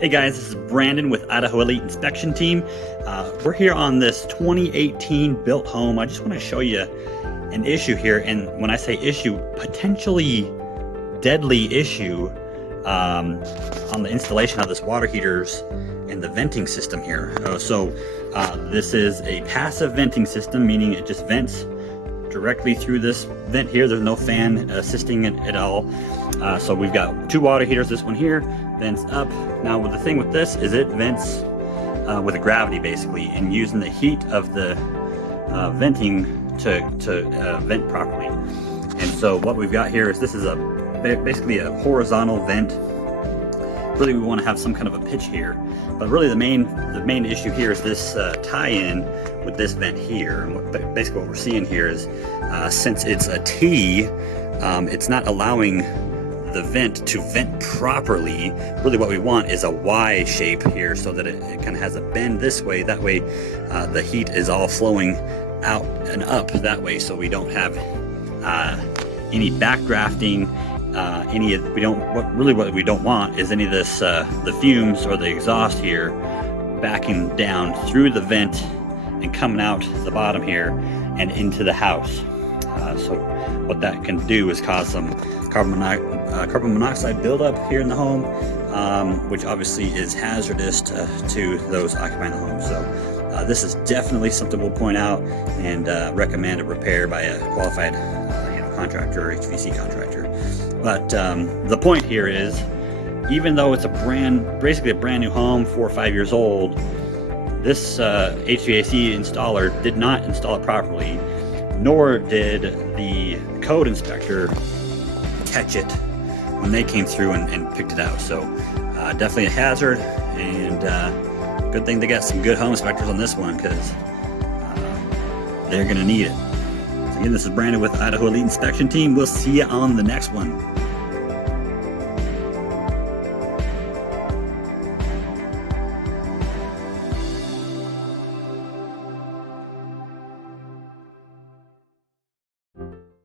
Hey guys, this is Brandon with Idaho Elite Inspection Team. We're here on this 2018 built home. I just want to show you an issue here, and when I say issue, potentially deadly issue on the installation of this water heaters and the venting system here. This is a passive venting system, meaning it just vents directly through this vent here. There's no fan assisting it at all. So we've got two water heaters. This one here vents up. Now the thing with this is it vents with a gravity basically, and using the heat of the venting to vent properly. And so what we've got here is this is basically a horizontal vent. Really we want to have some kind of a pitch here, but really the main issue here is this tie-in with this vent here. And basically what we're seeing here is since it's a T, it's not allowing the vent to vent properly. Really what we want is a Y shape here, so that it kind of has a bend this way. That way the heat is all flowing out and up that way, so we don't have any backdrafting. What we don't want is any of this the fumes or the exhaust here backing down through the vent and coming out the bottom here and into the house. So what that can do is cause some carbon monoxide buildup here in the home, which obviously is hazardous to those occupying the home. So this is definitely something we'll point out and recommend a repair by a qualified contractor or HVAC contractor. But the point here is, even though it's basically a brand new home, 4 or 5 years old, this HVAC installer did not install it properly, nor did the code inspector catch it when they came through and picked it out. So definitely a hazard, and good thing they got some good home inspectors on this one, because they're gonna need it. So again, this is Brandon with Idaho Elite Inspection Team. We'll see you on the next one.